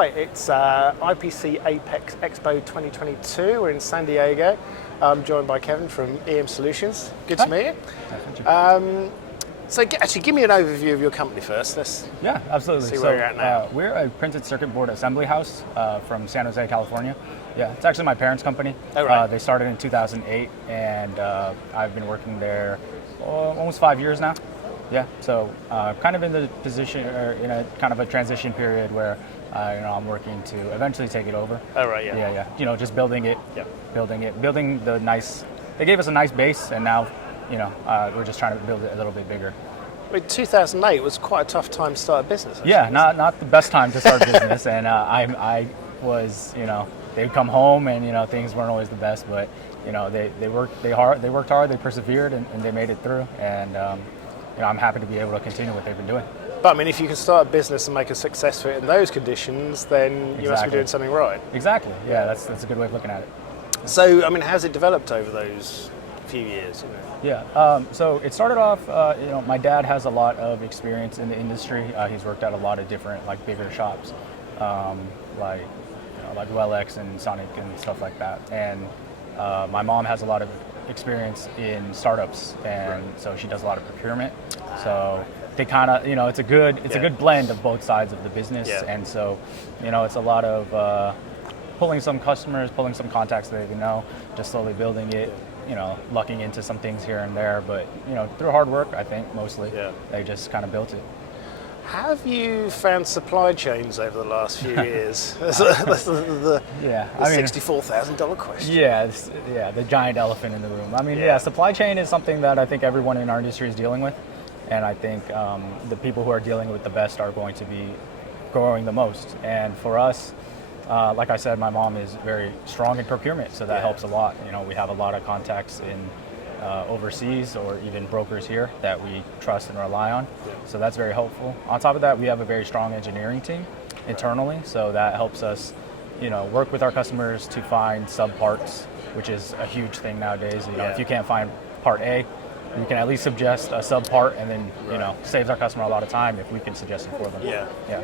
right, it's IPC Apex Expo 2022. We're in San Diego. I'm joined by Kevin from EM Solutions. Good to meet you. So actually, give me an overview of your company first. Yeah, absolutely. See where you're at now. We're a printed circuit board assembly house from San Jose, California. Yeah, it's actually my parents' company. Oh, right. They started in 2008, and I've been working there almost 5 years now. Yeah, so kind of in the position, or in a kind of a transition period where I'm working to eventually take it over. Oh, right, yeah. Yeah. Just building it, building the nice. They gave us a nice base, and now, we're just trying to build it a little bit bigger. I mean, 2008 was quite a tough time to start a business. Actually, yeah, not the best time to start business, and I was, they'd come home and things weren't always the best, but they worked hard, they persevered, and they made it through, and I'm happy to be able to continue what they've been doing. But I mean, if you can start a business and make a success of it in those conditions, then you must be doing something right. Exactly. Yeah, that's a good way of looking at it. So, I mean, how's it developed over those few years? Yeah. So it started off. My dad has a lot of experience in the industry. He's worked at a lot of different, bigger shops, like Wellex and Sonic and stuff like that. And my mom has a lot of experience in startups, and so she does a lot of procurement. So they kind of, it's a good blend of both sides of the business. Yeah. And so, it's a lot of pulling some customers, pulling some contacts that they know, just slowly building it. Lucking into some things here and there, but through hard work, I think mostly. Yeah. They just kind of built it. Have you found supply chains over the last few years? That's the $64,000 question. Yeah, the giant elephant in the room. I mean, supply chain is something that I think everyone in our industry is dealing with, and I think the people who are dealing with the best are going to be growing the most. And for us, like I said, my mom is very strong in procurement, so that helps a lot. We have a lot of contacts in overseas or even brokers here that we trust and rely on. Yeah. So that's very helpful. On top of that, we have a very strong engineering team internally, so that helps us, work with our customers to find sub-parts, which is a huge thing nowadays. If you can't find part A, we can at least suggest a sub-part, and then, saves our customer a lot of time if we can suggest it for them. Yeah.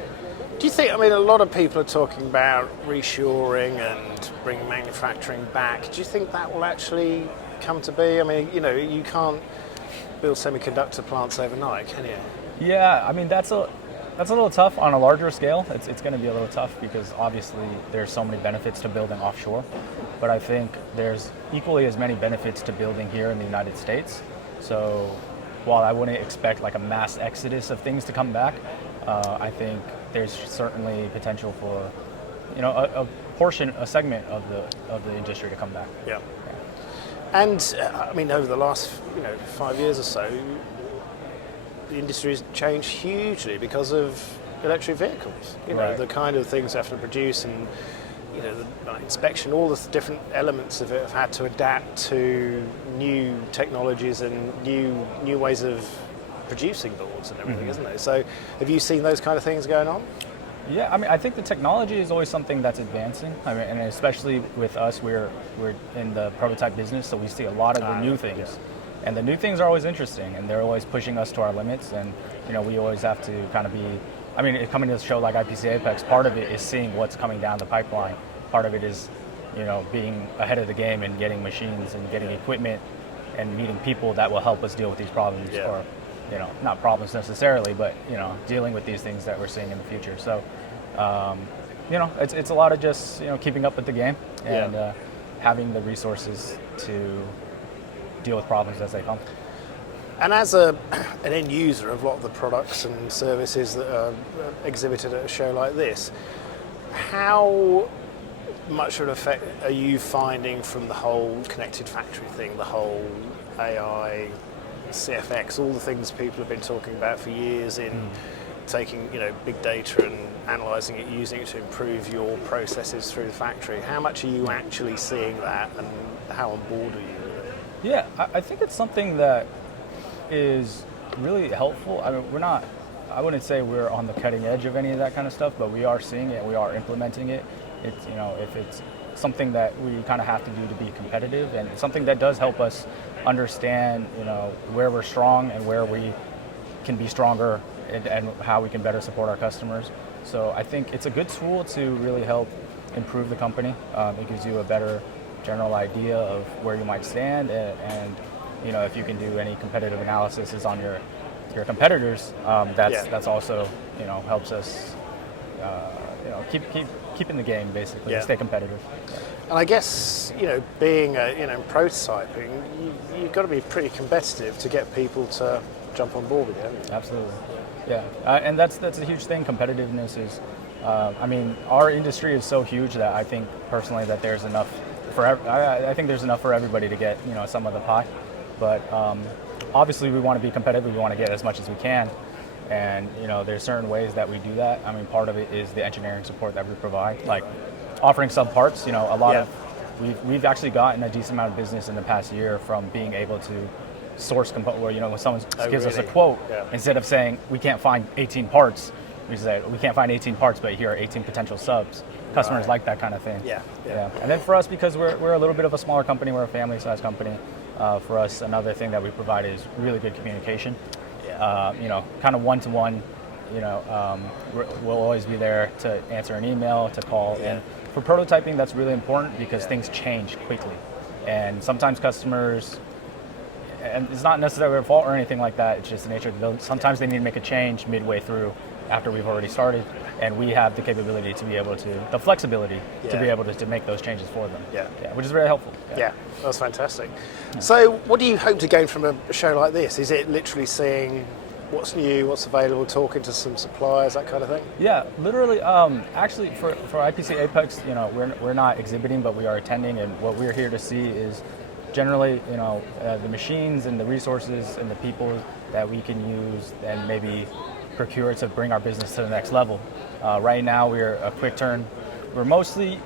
Do you think, a lot of people are talking about reshoring and bringing manufacturing back. Do you think that will actually come to be? You can't build semiconductor plants overnight, can you? Yeah, that's a little tough on a larger scale. It's going to be a little tough because obviously there's so many benefits to building offshore, but I think there's equally as many benefits to building here in the United States. So while I wouldn't expect a mass exodus of things to come back, I think there's certainly potential for, a segment of the industry to come back. Yeah. And over the last 5 years or so, the industry has changed hugely because of electric vehicles. The kind of things they have to produce, and the inspection, all the different elements of it have had to adapt to new technologies and new ways of producing boards and everything, isn't it? So have you seen those kind of things going on? Yeah, I think the technology is always something that's advancing. and especially with us, we're in the prototype business, so we see a lot of the new things. Yeah. And the new things are always interesting, and they're always pushing us to our limits, and we always have to kind of be, coming to a show like IPC Apex, part of it is seeing what's coming down the pipeline. Part of it is, being ahead of the game and getting machines and getting equipment and meeting people that will help us deal with these problems, or not problems necessarily, but dealing with these things that we're seeing in the future. So, it's a lot of just keeping up with the game and having the resources to deal with problems as they come. And as an end user of a lot of the products and services that are exhibited at a show like this, how much of an effect are you finding from the whole connected factory thing, the whole AI, CFX, all the things people have been talking about for years in taking big data and analysing it, using it to improve your processes through the factory? How much are you actually seeing that, and how on board are you with it? Yeah, I think it's something that is really helpful. I wouldn't say we're on the cutting edge of any of that kind of stuff, but we are seeing it, we are implementing it. It's, if it's something that we kind of have to do to be competitive, and it's something that does help us understand, where we're strong and where we can be stronger, and how we can better support our customers. So I think it's a good tool to really help improve the company. It gives you a better general idea of where you might stand, and you know, if you can do any competitive analysis on your competitors, that's also, you know, helps us you know, keep in the game, basically, stay competitive. And I guess, you know, being you know, prototyping, you've got to be pretty competitive to get people to jump on board with you, haven't you? Absolutely, yeah. And that's a huge thing. Competitiveness is, I mean, our industry is so huge that I think personally that there's enough for I think there's enough for everybody to get, you know, some of the pie. But obviously, we want to be competitive. We want to get as much as we can. And, you know, there's certain ways that we do that. I mean, part of it is the engineering support that we provide, like offering sub parts. You know, a lot of we've actually gotten a decent amount of business in the past year from being able to source where, you know, when someone gives us a quote, instead of saying we can't find 18 parts, we say we can't find 18 parts, but here are 18 potential subs. Customers like that kind of thing. Yeah. And then for us, because we're a little bit of a smaller company, we're a family-sized company. For us, another thing that we provide is really good communication. You know, kind of one-to-one. You know, we'll always be there to answer an email, to call. And for prototyping, that's really important because things change quickly. And sometimes customers, and it's not necessarily their fault or anything like that, it's just the nature of the building. Sometimes they need to make a change midway through after we've already started. And we have the capability to be able to, the flexibility to be able to make those changes for them. Which is very helpful. Yeah, that's fantastic. So what do you hope to gain from a show like this? Is it literally seeing what's new, what's available, talking to some suppliers, that kind of thing? Yeah, literally. Actually, for IPC Apex, you know, we're not exhibiting, but we are attending, and what we're here to see is generally, you know, the machines and the resources and the people that we can use and maybe procure to bring our business to the next level. Right now, we're a quick turn. We're mostly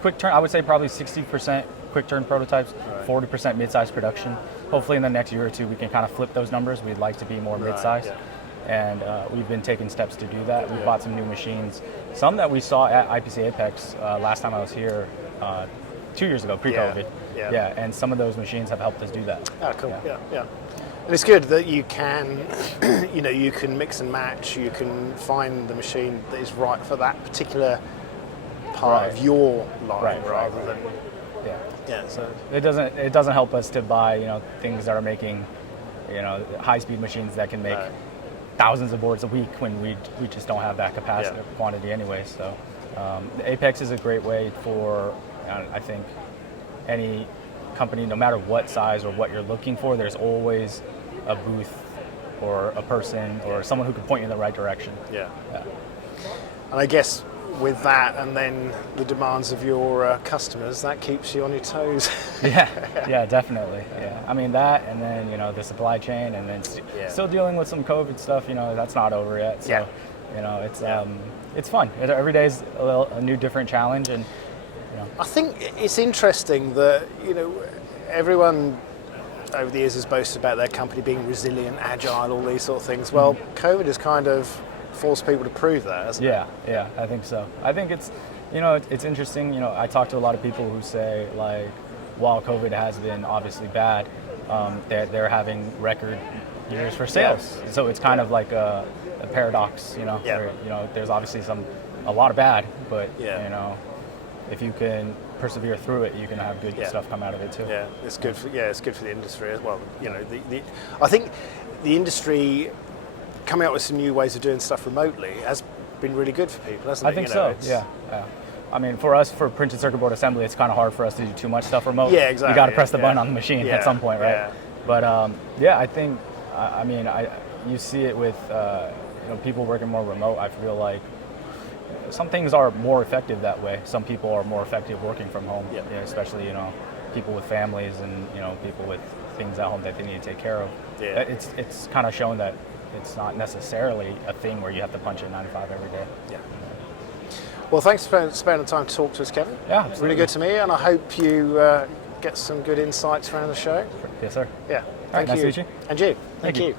quick turn. I would say probably 60% quick turn prototypes, 40% mid-size production. Hopefully in the next year or two, we can kind of flip those numbers. We'd like to be more mid-size. And we've been taking steps to do that. We bought some new machines, some that we saw at IPC Apex last time I was here 2 years ago, pre-COVID. And some of those machines have helped us do that. Oh, cool. Yeah. And it's good that you can, you know, you can mix and match. You can find the machine that is right for that particular part of your line, rather than. So it doesn't help us to buy, you know, things that are making, you know, high-speed machines that can make thousands of boards a week when we just don't have that capacity or quantity anyway. So the Apex is a great way for, I think, any company, no matter what size or what you're looking for, there's always a booth or a person or someone who can point you in the right direction. And I guess with that, and then the demands of your customers, that keeps you on your toes. Definitely. I mean that, and then, you know, the supply chain, and then still dealing with some COVID stuff. You know, that's not over yet. So you know, it's fun. Every day's a new different challenge, and you know. I think it's interesting that, you know, everyone over the years has boasted about their company being resilient, agile, all these sort of things. Well, COVID has kind of forced people to prove that, hasn't it? Yeah, I think so. I think it's, you know, it's interesting. You know, I talk to a lot of people who say, like, while COVID has been obviously bad, they're having record years for sales. So it's kind of like a paradox, you know. Where, you know, there's obviously a lot of bad, but you know, if you can persevere through it, you can have good stuff come out of it too. It's good for the industry as well. You know, I think the industry coming up with some new ways of doing stuff remotely has been really good for people, hasn't it? I think so. I mean, for us, for printed circuit board assembly, it's kind of hard for us to do too much stuff remote. Exactly. You got to press the button on the machine at some point, right? But I think, I mean, you see it with you know, people working more remote. I feel like some things are more effective that way. Some people are more effective working from home, you know, especially, you know, people with families and, you know, people with things at home that they need to take care of. It's kind of shown that it's not necessarily a thing where you have to punch in 9 to 5 every day. Well, thanks for spending the time to talk to us, Kevin. Absolutely. Really good to me, and I hope you get some good insights around the show. Yes, sir. Thank you. Nice to meet you. And you. Thank you.